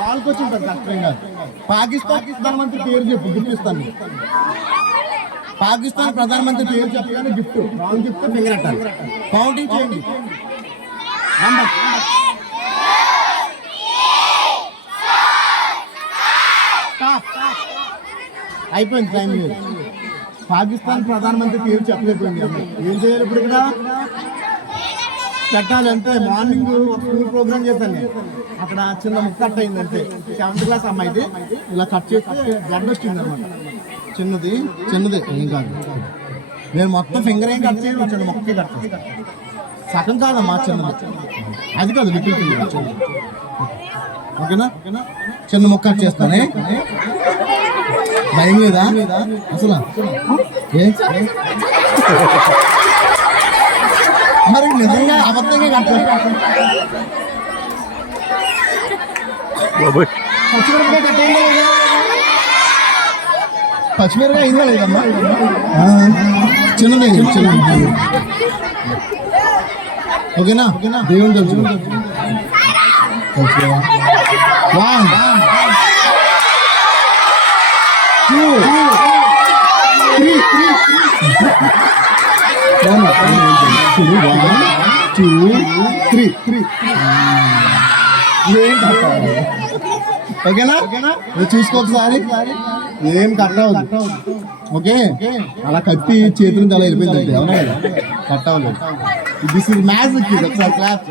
కాల్కి వచ్చి ఉంటుంది కష్టం కాదు. పాకిస్తాన్ ప్రధానమంత్రి పేరు చెప్పు, గిఫ్ట్ ఇస్తాను. పాకిస్తాన్ ప్రధానమంత్రి పేరు చెప్పగానే గిఫ్ట్, రాంగ్ గిఫ్ట్ ఫింగర్ పెట్టాలి. కౌంటింగ్ చేయండి. అయిపోయింది టైం లేదు. పాకిస్తాన్ ప్రధానమంత్రి పేరు చెప్పలేకపోయింది. ఏం చేయాలి ఇప్పుడు? ఇక్కడ పెట్టాలి అంతే. మార్నింగ్ ఒక స్కూల్ ప్రోగ్రామ్ చేశాను నేను. అక్కడ చిన్న ముక్క కట్ అయింది అంతే. 7th క్లాస్ అమ్మాయిది ఇలా కట్ చేస్తే బ్లడ్ వచ్చింది అనమాట. చిన్నది ఏం కాదు. నేను మొత్తం ఫింగర్ ఏం కట్ చేయను, చిన్న మొక్కే కట్ చేస్తాను. సగం కాదమ్మా, చిన్నది. అది కాదు, లిటిల్ ఫింగర్. ఓకేనా? చిన్న ముక్క కట్ చేస్తానే. భయం లేదా అసలు? మరి నిజంగా అబద్ధంగా కట్టాలి. పచ్చిమిరకాయ అయిందా లేదమ్మా? చిన్నదే. ఓకేనా? దేవుని తెలుసు. 1 2 3 ఓకేనా? చూసుకో ఒకసారి. ఏం కట్టవద్దు. ఓకే, అలా కత్తి చేతులు అలా వెళ్ళిపోయింది. అవునా కదా? కట్టవలేదు. This is magic. ఒకసారి క్లాస్.